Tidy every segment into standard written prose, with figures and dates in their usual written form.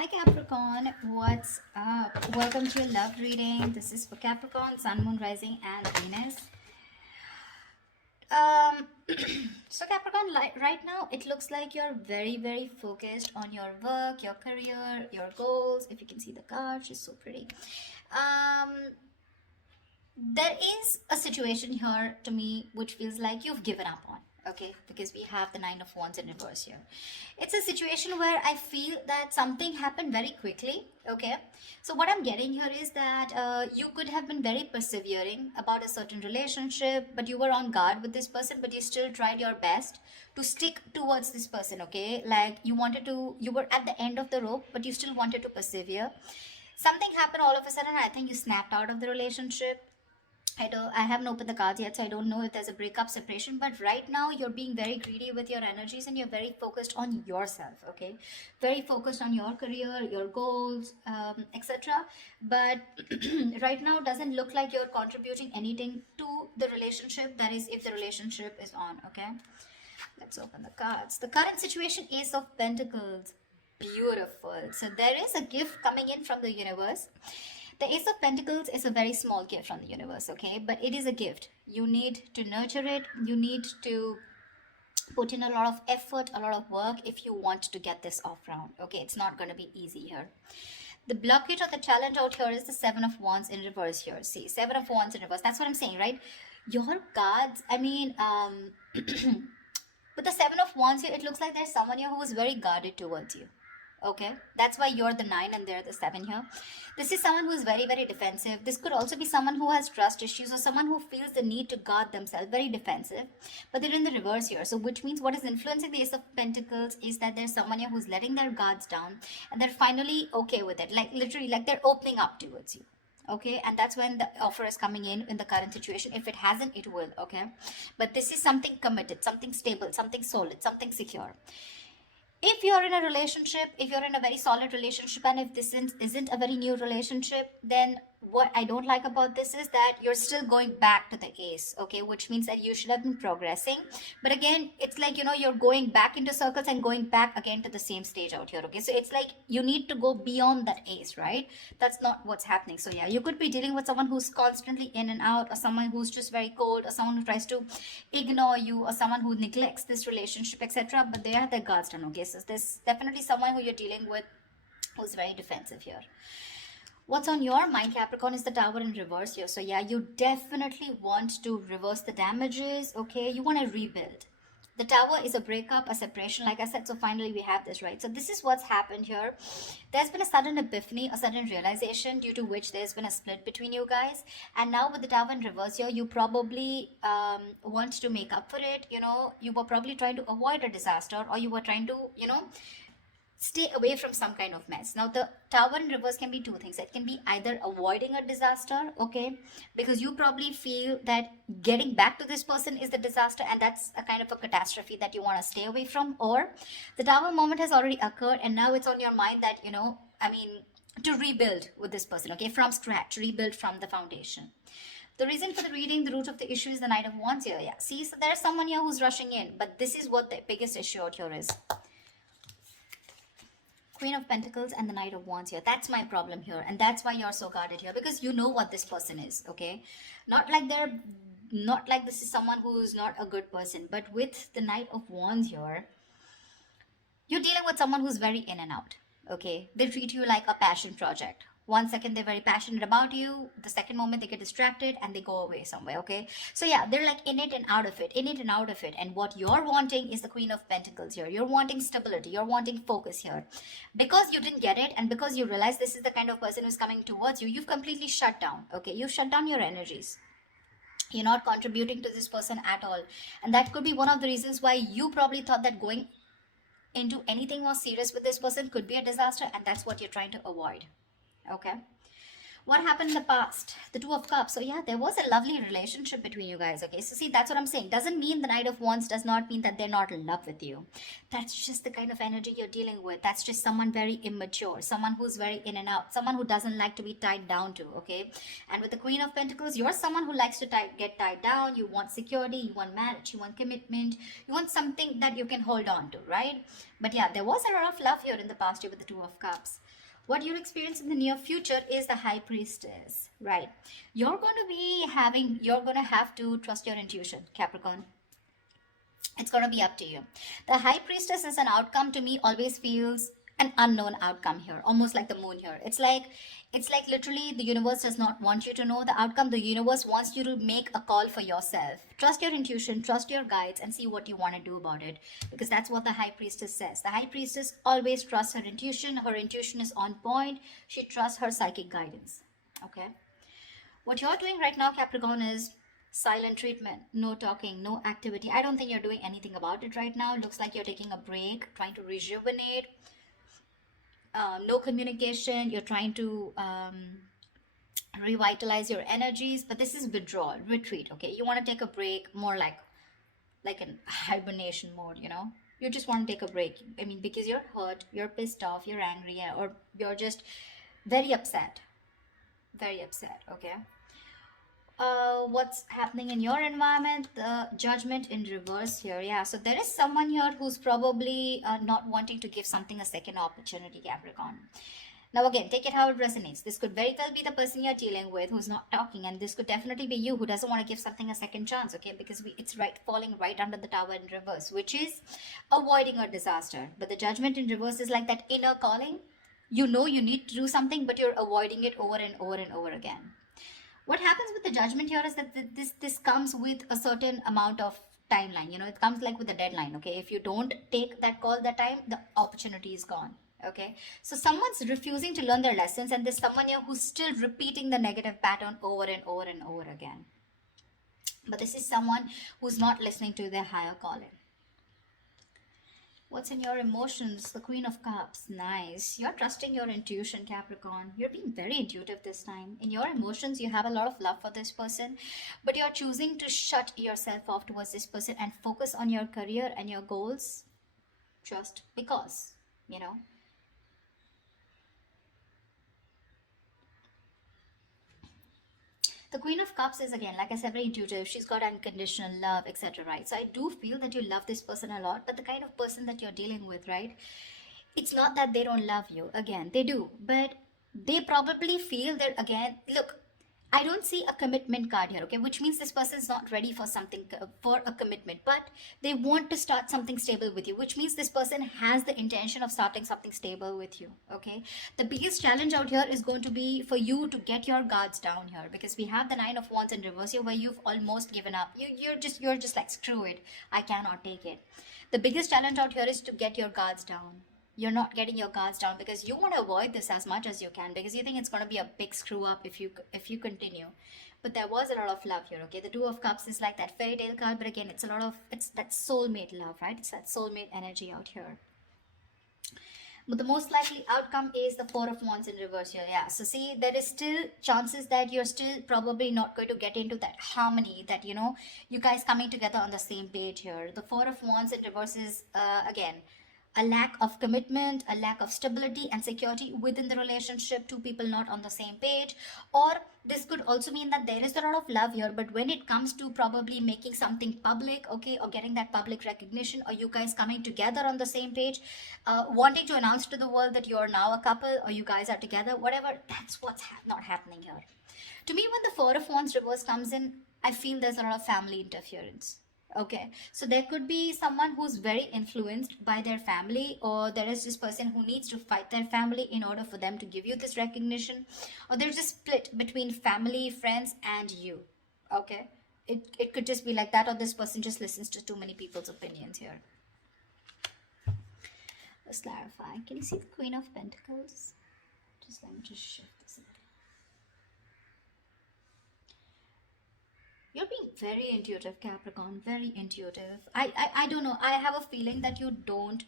Hi Capricorn, what's up? Welcome to your love reading. This is for Capricorn, Sun, Moon, Rising, and Venus. Um, so Capricorn, right now, it looks like you're very focused on your work, your career, your goals. If you can see the card, she's so pretty. Um, there is a situation here to me which feels like you've given up on, okay, because we have the Nine of Wands in reverse here. It's a situation where I feel that something happened very quickly, okay. So what I'm getting here is that you could have been very persevering about a certain relationship, but you were on guard with this person, but you still tried your best to stick towards this person, okay. Like you were at the end of the rope, but you still wanted to persevere. Something happened all of a sudden. I think you snapped out of the relationship. I haven't opened the cards yet, so I don't know if there's a breakup, separation. But right now, you're being very greedy with your energies, and you're very focused on yourself. Okay, very focused on your career, your goals, etc. But right now, doesn't look like you're contributing anything to the relationship. That is, if the relationship is on. Okay, let's open the cards. The current situation: Ace of Pentacles. Beautiful. So there is a gift coming in from the universe. The Ace of Pentacles is a very small gift from the universe, okay? But it is a gift. You need to nurture it. You need to put in a lot of effort, a lot of work if you want to get this off round, okay? It's not going to be easy here. The blockage or the challenge out here is the Seven of Wands in reverse here. See, Seven of Wands in reverse. That's what I'm saying, right? Your cards, with the Seven of Wands here, it looks like there's someone here who is very guarded towards you. Okay, that's why you're the 9 and they're the 7 here. This is someone who is very defensive. This could also be someone who has trust issues or someone who feels the need to guard themselves, very defensive, but they're in the reverse here. So which means what is influencing the Ace of Pentacles is that there's someone here who's letting their guards down and they're finally okay with it, like literally, like they're opening up towards you. Okay, and that's when the offer is coming in the current situation. If it hasn't, it will. Okay, but this is something committed, something stable, something solid, something secure. If you're in a relationship, if you're in a very solid relationship, and if this isn't a very new relationship, then what I don't like about this is that you're still going back to the ace, okay, which means that you should have been progressing. But again, it's like, you're going back into circles and going back again to the same stage out here, okay. So it's like you need to go beyond that ace, right? That's not what's happening. So yeah, you could be dealing with someone who's constantly in and out, or someone who's just very cold, or someone who tries to ignore you, or someone who neglects this relationship, etc. But they have their guards down, okay. So there's definitely someone who you're dealing with who's very defensive here. What's on your mind, Capricorn, is the Tower in reverse here. So yeah, you definitely want to reverse the damages, okay? You want to rebuild. The Tower is a breakup, a separation, like I said. So finally we have this, right? So this is what's happened here. There's been a sudden epiphany, a sudden realization, due to which there's been a split between you guys. And now with the Tower in reverse here, you probably want to make up for it. You were probably trying to avoid a disaster, or you were trying to, stay away from some kind of mess. Now the Tower in reverse can be two things. It can be either avoiding a disaster, okay, because you probably feel that getting back to this person is the disaster, and that's a kind of a catastrophe that you want to stay away from. Or the Tower moment has already occurred and now it's on your mind that, to rebuild with this person, okay, from scratch, rebuild from the foundation. The reason for the reading, the root of the issue, is the Knight of Wands here. Yeah, see, so there's someone here who's rushing in, but this is what the biggest issue out here is. Queen of Pentacles and the Knight of Wands here. That's my problem here, and that's why you're so guarded here, because you know what this person is, okay? Not like this is someone who's not a good person, but with the Knight of Wands here, you're dealing with someone who's very in and out, okay? They treat you like a passion project. One second they're very passionate about you, the second moment they get distracted and they go away somewhere, okay? So yeah, they're like in it and out of it, in it and out of it. And what you're wanting is the Queen of Pentacles here. You're wanting stability, you're wanting focus here. Because you didn't get it, and because you realize this is the kind of person who's coming towards you, you've completely shut down, okay? You've shut down your energies. You're not contributing to this person at all. And that could be one of the reasons why you probably thought that going into anything more serious with this person could be a disaster, and that's what you're trying to avoid. Okay, What happened in the past? The Two of Cups. So yeah, there was a lovely relationship between you guys. Okay, so see, that's what I'm saying. Doesn't mean the Knight of Wands does not mean that they're not in love with you. That's just the kind of energy you're dealing with. That's just someone very immature, someone who's very in and out, someone who doesn't like to be tied down to. Okay, and with the Queen of Pentacles, you're someone who likes to get tied down. You want security, you want marriage, you want commitment, you want something that you can hold on to, right? But yeah, there was a lot of love here in the past year with the Two of Cups. What you'll experience in the near future is the High Priestess, right? You're going to have to trust your intuition, Capricorn. It's going to be up to you. The High Priestess is an outcome to me, always feels an unknown outcome here, almost like the moon here. It's like literally the universe does not want you to know the outcome. The universe wants you to make a call for yourself. Trust your intuition, trust your guides, and see what you want to do about it, because that's what the High Priestess says. The High Priestess always trusts her intuition. Her intuition is on point. She trusts her psychic guidance. Okay, what you're doing right now, Capricorn, is silent treatment. No talking, no activity. I don't think you're doing anything about it right now. It looks like you're taking a break, trying to rejuvenate. No communication. You're trying to revitalize your energies, but this is withdrawal, retreat. Okay, you want to take a break, more like an hibernation mode. You just want to take a break. I mean, because you're hurt, you're pissed off, you're angry, or you're just very upset, very upset. Okay, what's happening in your environment? The Judgment in reverse here. Yeah, so there is someone here who's probably not wanting to give something a second opportunity, Capricorn. Now again, take it how it resonates. This could very well be the person you're dealing with who's not talking, and this could definitely be you who doesn't want to give something a second chance. Okay, because it's right falling right under the Tower in reverse, which is avoiding a disaster. But the Judgment in reverse is like that inner calling. You know you need to do something, but you're avoiding it over and over and over again. What happens with the Judgment here is that this comes with a certain amount of timeline. It comes like with a deadline. Okay, if you don't take that call that time, the opportunity is gone. Okay, so someone's refusing to learn their lessons, and there's someone here who's still repeating the negative pattern over and over and over again. But this is someone who's not listening to their higher calling. What's in your emotions? The Queen of Cups. Nice. You're trusting your intuition, Capricorn. You're being very intuitive this time. In your emotions, you have a lot of love for this person, but you're choosing to shut yourself off towards this person and focus on your career and your goals just because, The Queen of Cups is, again, like I said, very intuitive. She's got unconditional love, etc. Right? So I do feel that you love this person a lot, but the kind of person that you're dealing with, right? It's not that they don't love you. Again, they do, but they probably feel that, again, look, I don't see a commitment card here, okay, which means this person is not ready for something, for a commitment, but they want to start something stable with you, which means this person has the intention of starting something stable with you. Okay, the biggest challenge out here is going to be for you to get your guards down here, because we have the Nine of Wands in reverse here, where you've almost given up. You're just like, screw it, I cannot take it. The biggest challenge out here is to get your guards down. You're not getting your guards down because you want to avoid this as much as you can, because you think it's going to be a big screw up if you continue. But there was a lot of love here. Okay, the Two of Cups is like that fairy tale card, but again, it's that soulmate love, right? It's that soulmate energy out here. But the most likely outcome is the Four of Wands in reverse here. Yeah, so see, there is still chances that you're still probably not going to get into that harmony, that you guys coming together on the same page here. The Four of Wands in reverse is again a lack of commitment, a lack of stability and security within the relationship, two people not on the same page. Or this could also mean that there is a lot of love here, but when it comes to probably making something public, okay, or getting that public recognition, or you guys coming together on the same page, wanting to announce to the world that you're now a couple or you guys are together, whatever, that's what's not happening here. To me, when the Four of Wands reverse comes in, I feel there's a lot of family interference. Okay, so there could be someone who's very influenced by their family, or there is this person who needs to fight their family in order for them to give you this recognition, or there's a split between family, friends, and you. Okay, it could just be like that, or this person just listens to too many people's opinions here. Let's clarify. Can you see the Queen of Pentacles? Just let me just shift this a little. You're being very intuitive, Capricorn. Very intuitive. I don't know. I have a feeling that you don't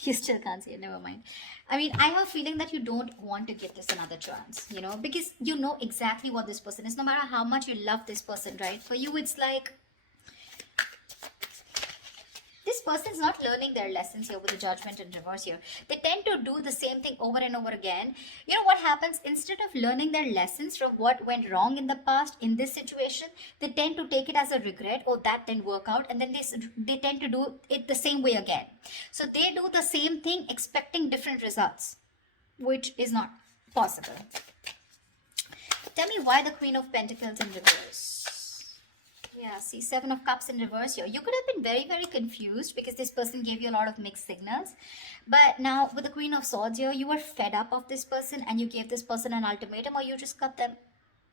You still can't see it, never mind. I mean, I have a feeling that you don't want to give this another chance, because you know exactly what this person is. No matter how much you love this person, right? For you, it's like this person's not learning their lessons here with the judgment in reverse here. They tend to do the same thing over and over again. You know what happens? Instead of learning their lessons from what went wrong in the past in this situation, they tend to take it as a regret. Oh, that didn't work out. And then they tend to do it the same way again. So they do the same thing expecting different results, which is not possible. Tell me why the Queen of Pentacles in reverse. Yeah, see, Seven of Cups in reverse here. You could have been very, very confused because this person gave you a lot of mixed signals. But now with the Queen of Swords here, you were fed up of this person and you gave this person an ultimatum, or you just cut them.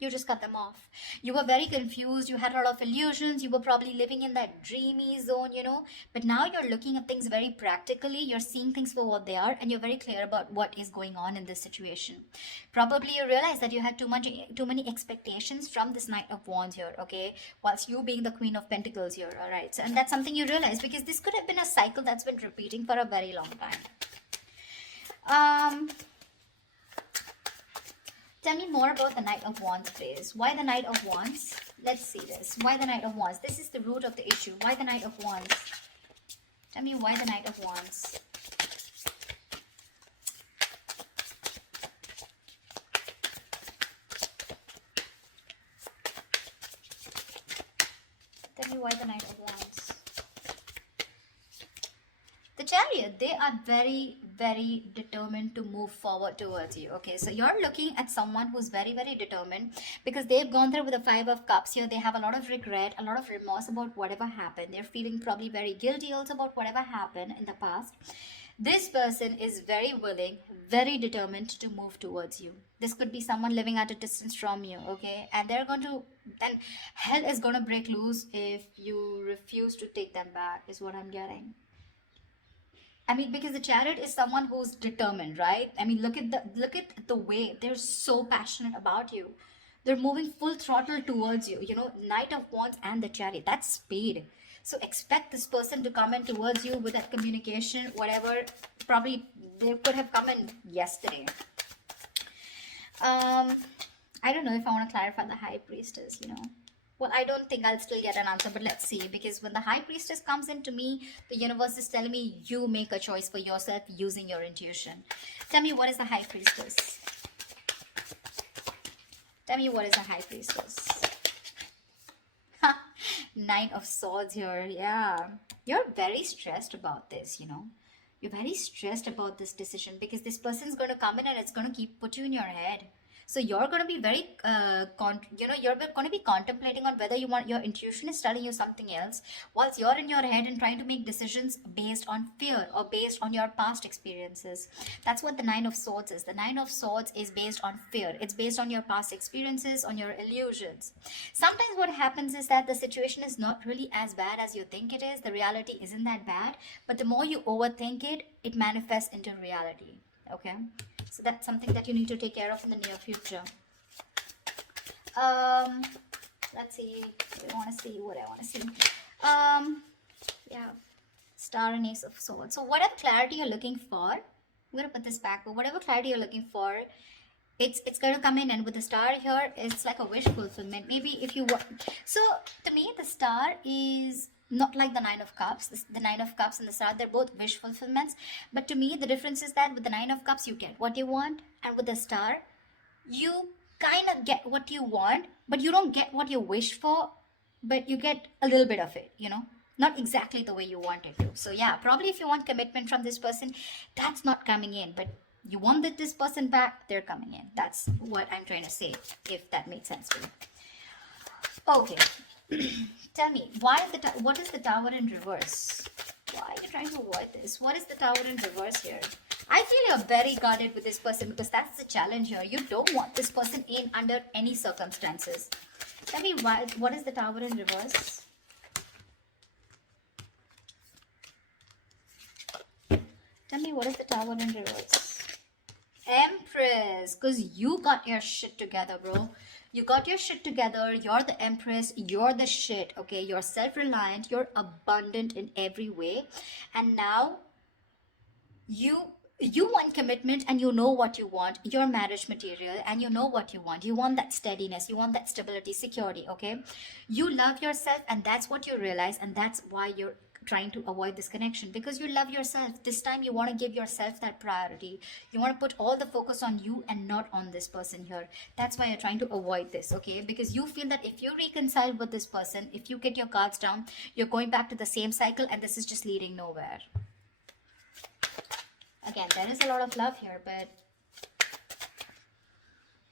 You just cut them off. You were very confused. You had a lot of illusions. You were probably living in that dreamy zone, But now you're looking at things very practically. You're seeing things for what they are, and you're very clear about what is going on in this situation. Probably you realize that you had too many expectations from this Knight of Wands here, okay? Whilst you being the Queen of Pentacles here, all right? So, and that's something you realize because this could have been a cycle that's been repeating for a very long time. Tell me more about the Knight of Wands, please. Why the Knight of Wands? Let's see this. Why the Knight of Wands? This is the root of the issue. Why the Knight of Wands? Tell me why the Knight of Wands. Tell me why the Knight of Wands. The Chariot, they are very, very determined to move forward towards you. Okay, so you're looking at someone who's very, very determined because they've gone through with the Five of Cups here. They have a lot of regret, a lot of remorse about whatever happened. They're feeling probably very guilty also about whatever happened in the past. This person is very willing, very determined to move towards you. This could be someone living at a distance from you, okay? And hell is going to break loose if you refuse to take them back, is what I'm getting. I mean, because the Chariot is someone who's determined, right? I mean, look at the way they're so passionate about you. They're moving full throttle towards you. Knight of Wands and the Chariot. That's speed. So expect this person to come in towards you with that communication, whatever. Probably they could have come in yesterday. I don't know if I want to clarify the High Priestess. Well, I don't think I'll still get an answer, but let's see. Because when the High Priestess comes into me, the universe is telling me you make a choice for yourself using your intuition. Tell me, what is the High Priestess? Tell me, what is the High Priestess? Knight of Swords here. Yeah. You're very stressed about this, You're very stressed about this decision because this person's going to come in and it's going to put you in your head. So you're going to be very, you're going to be contemplating on whether your intuition is telling you something else, whilst you're in your head and trying to make decisions based on fear or based on your past experiences. That's what the Nine of Swords is. The Nine of Swords is based on fear. It's based on your past experiences, on your illusions. Sometimes what happens is that the situation is not really as bad as you think it is. The reality isn't that bad, but the more you overthink it, it manifests into reality. Okay? So that's something that you need to take care of in the near future. Let's see. What I want to see. Yeah. Star and Ace of Swords. So whatever clarity you're looking for, I'm going to put this back, but whatever clarity you're looking for, it's going to come in. And with the star here, it's like a wish fulfillment. Maybe if you want. So to me, the star is not like the Nine of Cups. The Nine of Cups and the Star, they're both wish fulfillments. But to me, the difference is that with the Nine of Cups, you get what you want. And with the Star, you kind of get what you want, but you don't get what you wish for, but you get a little bit of it, Not exactly the way you want it to. So yeah, probably if you want commitment from this person, that's not coming in. But you want this person back, they're coming in. That's what I'm trying to say, if that makes sense to you. Okay. Tell me, what is the Tower in reverse? Why are you trying to avoid this? What is the Tower in reverse here? I feel you're very guarded with this person because that's the challenge here. You don't want this person in under any circumstances. Tell me, what is the Tower in reverse? Tell me, what is the Tower in reverse? Empress, because you got your shit together, bro. You got your shit together. You're the Empress. You're the shit, okay? You're self-reliant. You're abundant in every way. And now you you want commitment, and you know what you want. Your marriage material, and you know what you want. You want that steadiness, you want that stability, security. Okay, you love yourself, and that's what you realize, and that's why you're trying to avoid this connection, because you love yourself. This time you want to give yourself that priority. You want to put all the focus on you and not on this person here. That's why you're trying to avoid this. Okay, because you feel that if you reconcile with this person, if you get your guards down, you're going back to the same cycle, and this is just leading nowhere. Again, there is a lot of love here, but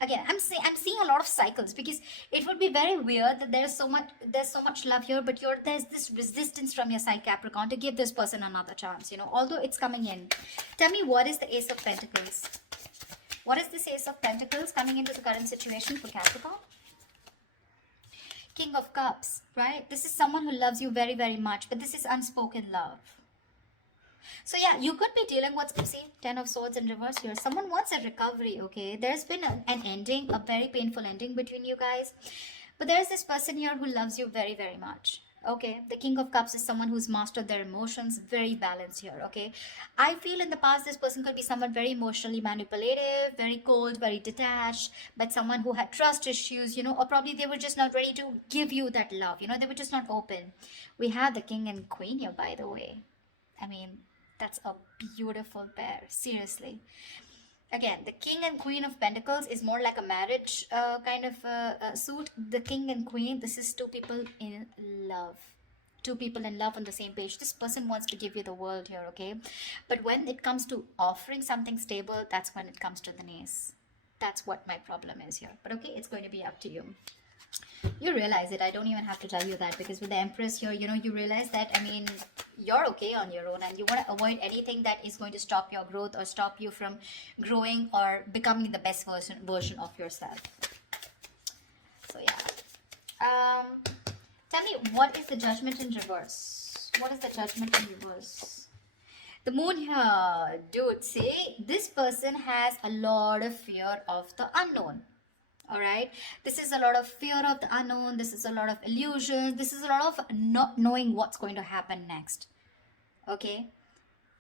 again, I'm seeing a lot of cycles, because it would be very weird that there's so much love here, but there's this resistance from your side, Capricorn, to give this person another chance, although it's coming in. Tell me, what is the Ace of Pentacles? What is this Ace of Pentacles coming into the current situation for Capricorn? King of Cups, right? This is someone who loves you very, very much, but this is unspoken love. So yeah, you could be dealing with, see, Ten of Swords in reverse here. Someone wants a recovery, okay? There's been an ending, a very painful ending between you guys. But there's this person here who loves you very, very much. Okay, the King of Cups is someone who's mastered their emotions, very balanced here. Okay, I feel in the past this person could be someone very emotionally manipulative, very cold, very detached, but someone who had trust issues, or probably they were just not ready to give you that love. They were just not open. We have the King and Queen here, by the way. I mean, that's a beautiful pair, seriously. Again, the King and Queen of Pentacles is more like a marriage kind of suit. The King and Queen, this is two people in love. Two people in love on the same page. This person wants to give you the world here, okay? But when it comes to offering something stable, that's when it comes to the knees. That's what my problem is here. But okay, it's going to be up to you. You realize it. I don't even have to tell you that, because with the Empress here, you realize that, I mean, you're okay on your own, and you want to avoid anything that is going to stop your growth or stop you from growing or becoming the best version of yourself. So yeah. Tell me, what is the Judgment in reverse? What is the Judgment in reverse? The Moon here, dude, see, this person has a lot of fear of the unknown. All right, this is a lot of fear of the unknown. This is a lot of illusions. This is a lot of not knowing what's going to happen next. Okay,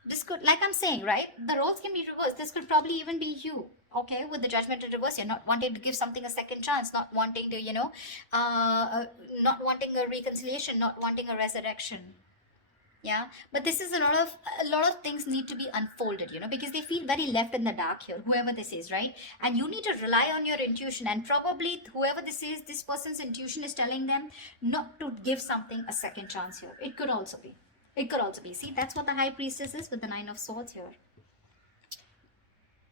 this could, like I'm saying, right, the roles can be reversed. This could probably even be you. Okay, with the Judgment in reverse, you're not wanting to give something a second chance, not wanting to, not wanting a reconciliation, not wanting a resurrection. Yeah, but this is a lot of things need to be unfolded, because they feel very left in the dark here, whoever this is, right? And you need to rely on your intuition, and probably whoever this is, this person's intuition is telling them not to give something a second chance here. It could also be. See, that's what the High Priestess is with the Nine of Swords here.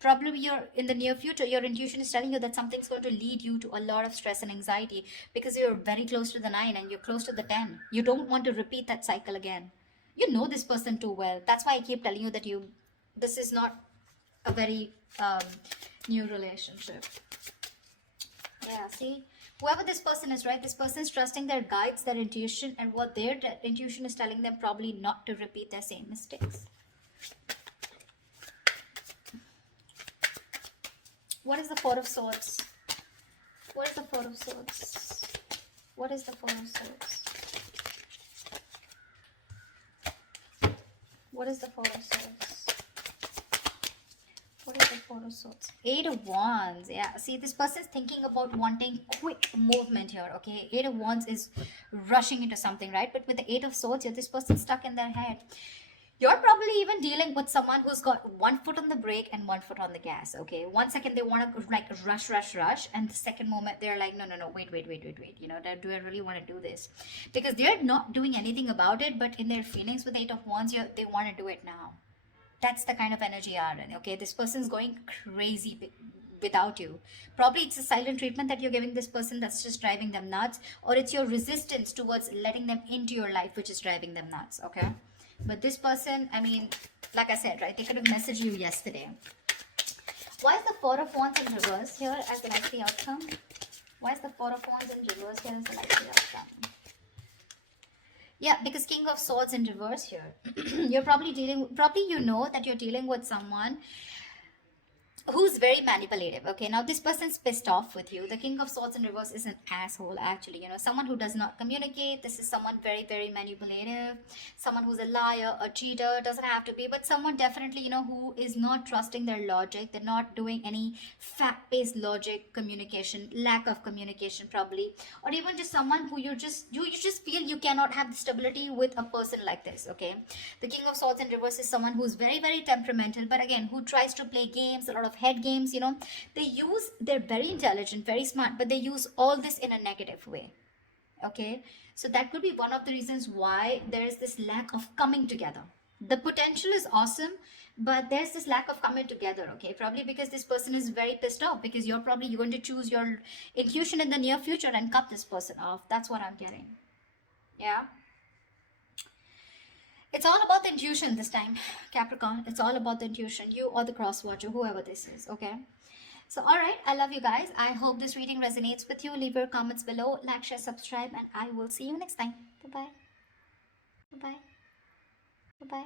Probably you're in the near future, your intuition is telling you that something's going to lead you to a lot of stress and anxiety, because you're very close to the 9 and you're close to the 10. You don't want to repeat that cycle again. You know this person too well. That's why I keep telling you that this is not a very new relationship. Yeah, see, whoever this person is, right, this person is trusting their guides, their intuition, and what their intuition is telling them, probably not to repeat their same mistakes. What is the Four of Swords? What is the Four of Swords? What is the Four of Swords? What is the Four of Swords? What is the Four of Swords? Eight of Wands. Yeah, see, this person is thinking about wanting quick movement here, okay? Eight of Wands is rushing into something, right? But with the Eight of Swords here, this person's stuck in their head. You're probably even dealing with someone who's got one foot on the brake and one foot on the gas, okay? 1 second they want to like rush, and the second moment they're like, no, wait. Do I really want to do this? Because they're not doing anything about it, but in their feelings with Eight of Wands, they want to do it now. That's the kind of energy you are in, okay? This person's going crazy without you. Probably it's a silent treatment that you're giving this person that's just driving them nuts, or it's your resistance towards letting them into your life which is driving them nuts, okay? But this person, I mean, like I said, right, they could have messaged you yesterday. Why is the Four of Wands in reverse here as the likely outcome? Why is the Four of Wands in reverse here as the likely outcome? Yeah, because King of Swords in reverse here. You're probably you know that you're dealing with someone who's very manipulative. Okay, now this person's pissed off with you. The King of Swords in reverse is an asshole, actually. Someone who does not communicate. This is someone very, very manipulative, someone who's a liar, a cheater. Doesn't have to be, but someone definitely, who is not trusting their logic. They're not doing any fact-based logic communication, lack of communication probably, or even just someone who you just feel you cannot have the stability with a person like this. Okay, the King of Swords in reverse is someone who's very, very temperamental, but again, who tries to play games, a lot of head games. They're very intelligent, very smart, but they use all this in a negative way. Okay, so that could be one of the reasons why there is this lack of coming together. The potential is awesome, but there's this lack of coming together. Okay, probably because this person is very pissed off, because you're probably going to choose your intuition in the near future and cut this person off. That's what I'm getting. Yeah, it's all about the intuition this time, Capricorn. It's all about the intuition, you or the cross watcher, whoever this is. Okay, so all right, I love you guys. I hope this reading resonates with you. Leave your comments below, like, share, subscribe, and I will see you next time. Bye bye. Bye bye. Bye bye.